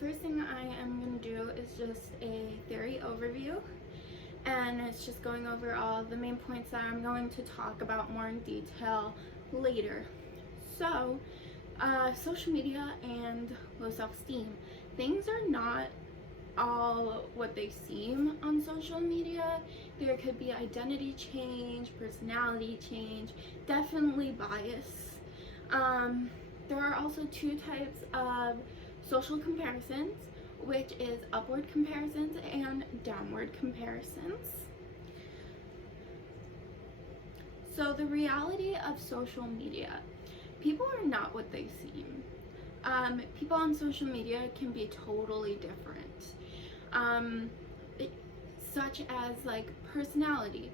first thing I am going to do is just a theory overview, and it's just going over all the main points that I'm going to talk about more in detail later. So, social media and low self-esteem. Things are not all what they seem on social media. There could be identity change, personality change, definitely bias. There are also two types of social comparisons, which is upward comparisons and downward comparisons. So the reality of social media, people are not what they seem. People on social media can be totally different, such as like personality.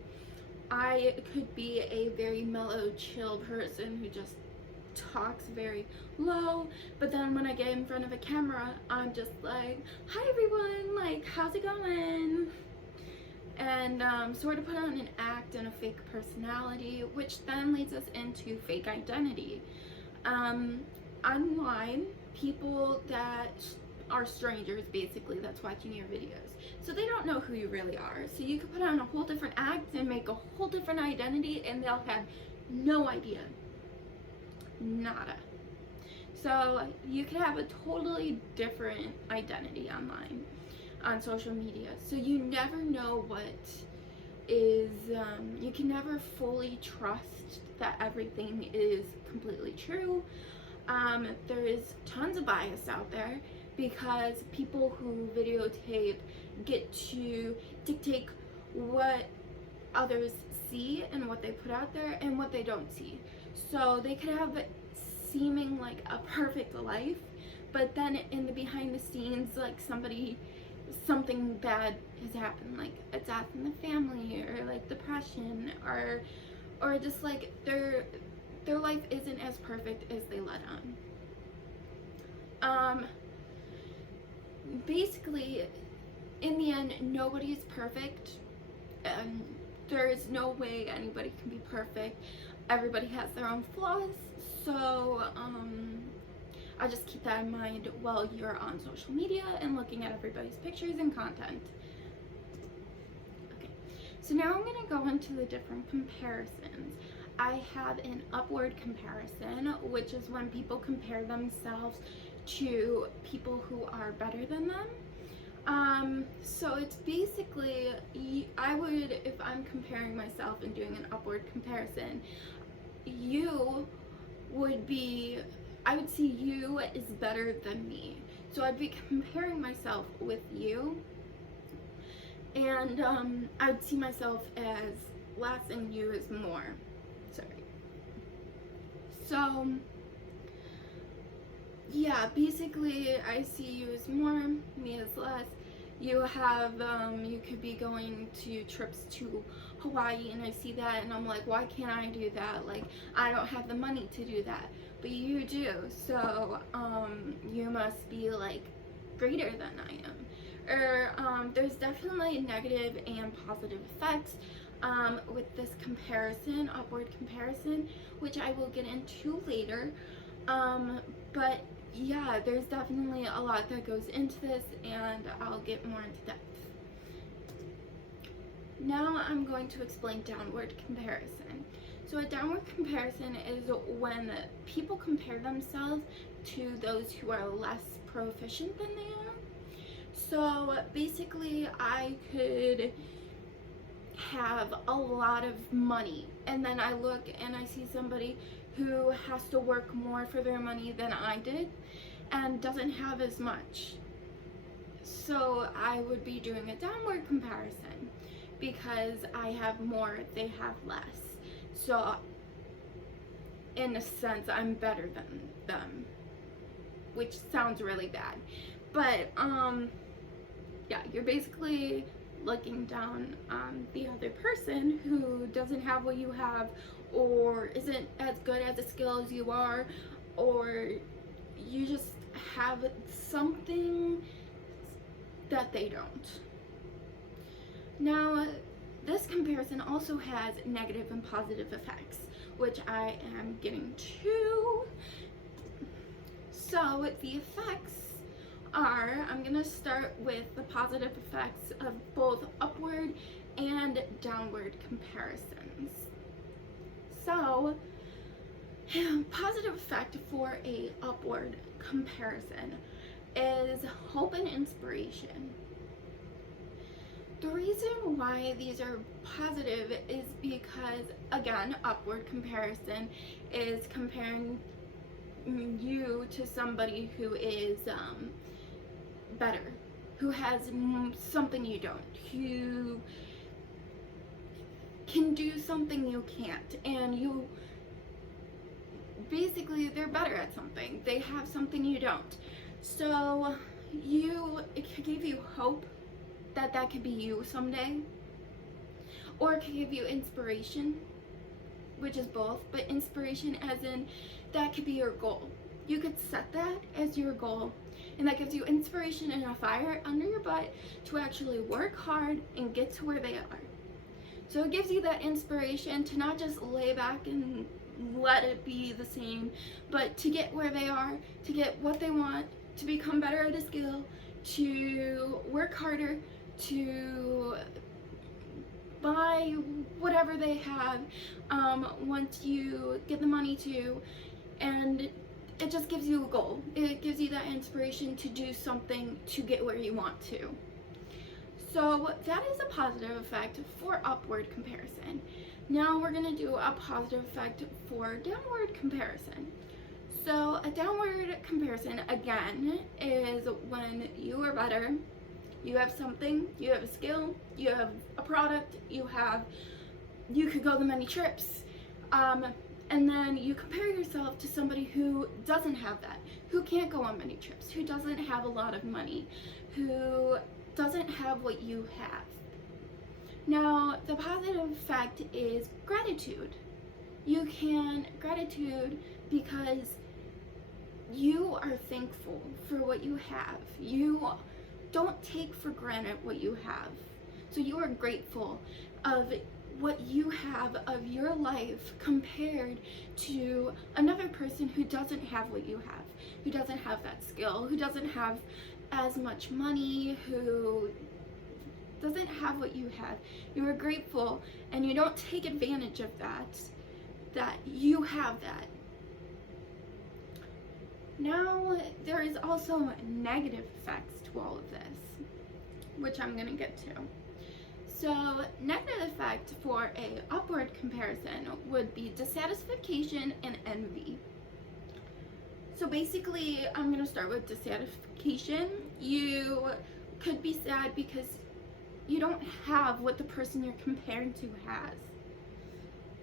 I could be a very mellow, chill person who just talks very low, but then when I get in front of a camera, I'm just like, hi everyone, like, how's it going? And sort of put on an act and a fake personality, which then leads us into fake identity. Online, people that are strangers, basically, that's watching your videos, so they don't know who you really are. So you could put on a whole different act and make a whole different identity, and they'll have no idea. Nada. So you can have a totally different identity online, on social media. So you never know what is, you can never fully trust that everything is completely true. There is tons of bias out there because people who videotape get to dictate what others see and what they put out there and what they don't see. So they could have seeming like a perfect life, but then in the behind the scenes, like something bad has happened, like a death in the family, or like depression, or just like their life isn't as perfect as they let on. Basically, in the end, nobody is perfect, and there is no way anybody can be perfect. Everybody has their own flaws, so I just keep that in mind while you're on social media and looking at everybody's pictures and content. Okay, so now I'm going to go into the different comparisons. I have an upward comparison, which is when people compare themselves to people who are better than them. So it's basically, I would, if I'm comparing myself and doing an upward comparison, I would see you as better than me. So I'd be comparing myself with you, and I'd see myself as less and you as more. Sorry. So yeah, basically I see you as more, me as less. You have, you could be going to trips to Hawaii, and I see that and I'm like, why can't I do that? Like, I don't have the money to do that, but you do. So you must be like greater than I am. Or there's definitely negative and positive effects with this comparison, upward comparison, which I will get into later. But yeah, there's definitely a lot that goes into this, and I'll get more into depth. Now I'm going to explain downward comparison. So a downward comparison is when people compare themselves to those who are less proficient than they are. So basically, I could have a lot of money, and then I look and I see somebody who has to work more for their money than I did and doesn't have as much. So I would be doing a downward comparison because I have more, they have less. So in a sense, I'm better than them, which sounds really bad. But yeah, you're basically looking down on the other person who doesn't have what you have, or isn't as good at the skill as you are, or you just have something that they don't. Now, this comparison also has negative and positive effects, which I am getting to. So the effects I'm going to start with the positive effects of both upward and downward comparisons. So, positive effect for a upward comparison is hope and inspiration. The reason why these are positive is because, again, upward comparison is comparing you to somebody who is better, who has something you don't, who can do something you can't, and you basically, they're better at something. They have something you don't. So it could give you hope that that could be you someday, or it could give you inspiration, which is both, but inspiration as in that could be your goal. You could set that as your goal, and that gives you inspiration and a fire under your butt to actually work hard and get to where they are. So it gives you that inspiration to not just lay back and let it be the same, but to get where they are, to get what they want, to become better at a skill, to work harder, to buy whatever they have once you get the money to, and it just gives you a goal. It gives you that inspiration to do something to get where you want to. So that is a positive effect for upward comparison. Now we're going to do a positive effect for downward comparison. So a downward comparison, again, is when you are better, you have something, you have a skill, you have a product, you could go the many trips, and then you compare yourself to somebody who doesn't have that, who can't go on many trips, who doesn't have a lot of money, who doesn't have what you have. Now, the positive effect is gratitude. Gratitude because you are thankful for what you have. You don't take for granted what you have. So you are grateful of what you have of your life compared to another person who doesn't have what you have, who doesn't have that skill, who doesn't have as much money, who doesn't have what you have. You are grateful, and you don't take advantage of that you have that. Now, there is also negative effects to all of this, which I'm going to get to. So, negative effect for a upward comparison would be dissatisfaction and envy. So basically, I'm going to start with dissatisfaction. You could be sad because you don't have what the person you're comparing to has.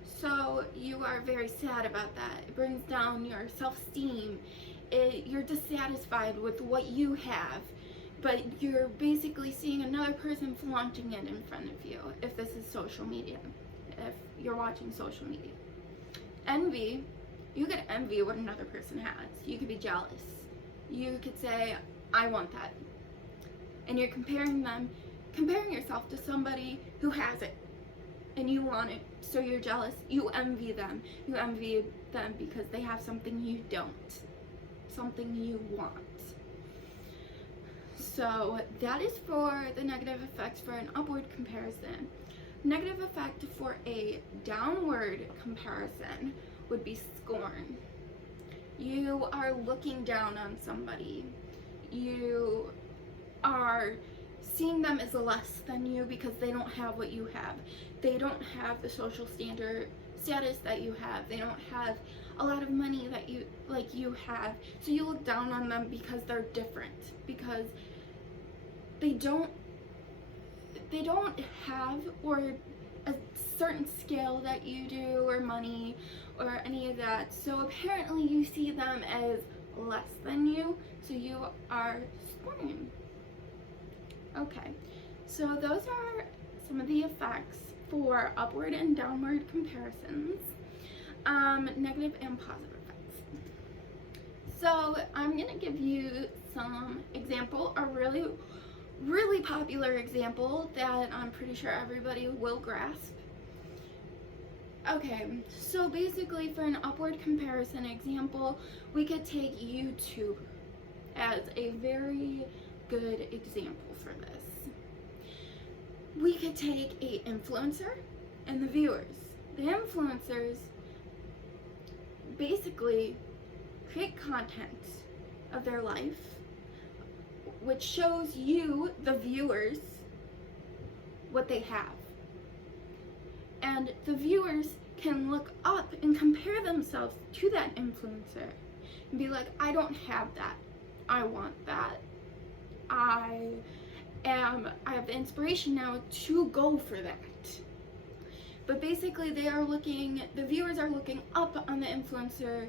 So you are very sad about that. It brings down your self-esteem. You're dissatisfied with what you have, but you're basically seeing another person flaunting it in front of you, if this is social media, if you're watching social media. Envy, you could envy what another person has. You could be jealous. You could say, I want that. And you're comparing yourself to somebody who has it, and you want it, so you're jealous. You envy them. You envy them because they have something you don't, something you want. So that is for the negative effects for an upward comparison. Negative effect for a downward comparison would be scorn. You are looking down on somebody. You are seeing them as less than you because they don't have what you have. They don't have the social status that you have. They don't have a lot of money that you have. So you look down on them because they're different, because they don't have or a certain skill that you do, or money, or any of that. So apparently you see them as less than you, so you are scorning. Okay, so those are some of the effects for upward and downward comparisons, negative and positive effects. So I'm going to give you some example, a really popular example that I'm pretty sure everybody will grasp. Okay, so basically for an upward comparison example, we could take YouTube as a very good example for this. We could take a influencer and the viewers. The influencers basically create content of their life which shows you, the viewers, what they have. And the viewers can look up and compare themselves to that influencer and be like, I don't have that. I want that. I have the inspiration now to go for that. But basically the viewers are looking up on the influencer,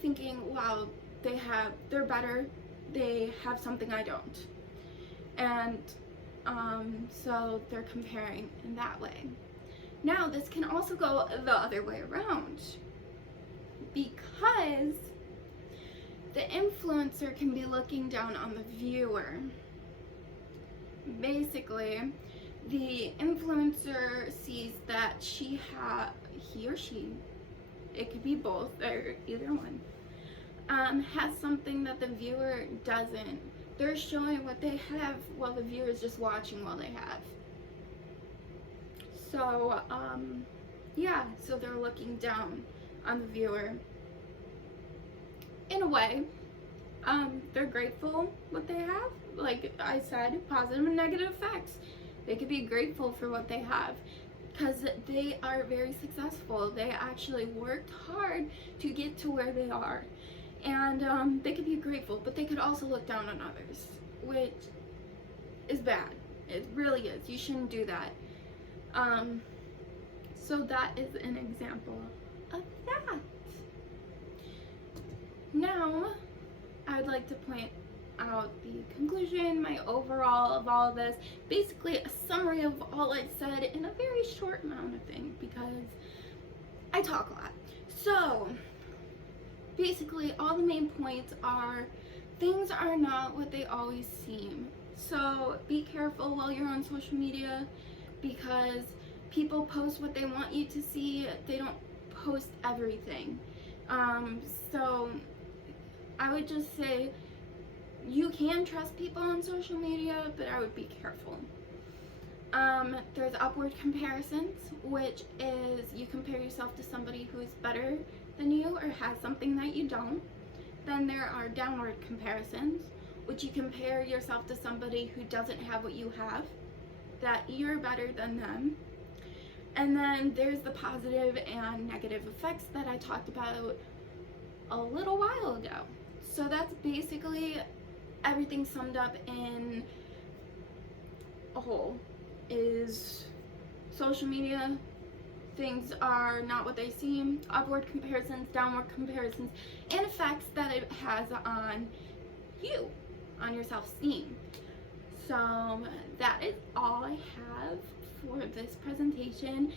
thinking, wow, they're better, they have something I don't. And so they're comparing in that way. Now this can also go the other way around, because the influencer can be looking down on the viewer. Basically, the influencer sees that he or she, it could be both or either one, has something that the viewer doesn't. They're showing what they have while the viewer is just watching while they have. So, yeah, so they're looking down on the viewer. In a way, they're grateful what they have. Like I said, positive and negative effects. They could be grateful for what they have because they are very successful. They actually worked hard to get to where they are. And they could be grateful, but they could also look down on others, which is bad. It really is. You shouldn't do that. So that is an example of that. Now, I would like to point out the conclusion, my overall of all of this, basically a summary of all I said in a very short amount of things because I talk a lot. So, basically all the main points are things are not what they always seem. So be careful while you're on social media because people post what they want you to see. They don't post everything. So I would just say you can trust people on social media, but I would be careful. There's upward comparisons, which is you compare yourself to somebody who is better than you or has something that you don't. Then there are downward comparisons, which you compare yourself to somebody who doesn't have what you have, that you're better than them. And then there's the positive and negative effects that I talked about a little while ago. So that's basically everything summed up in a whole. Is social media, things are not what they seem, upward comparisons, downward comparisons, and effects that it has on you, on your self-esteem. So that is all I have for this presentation.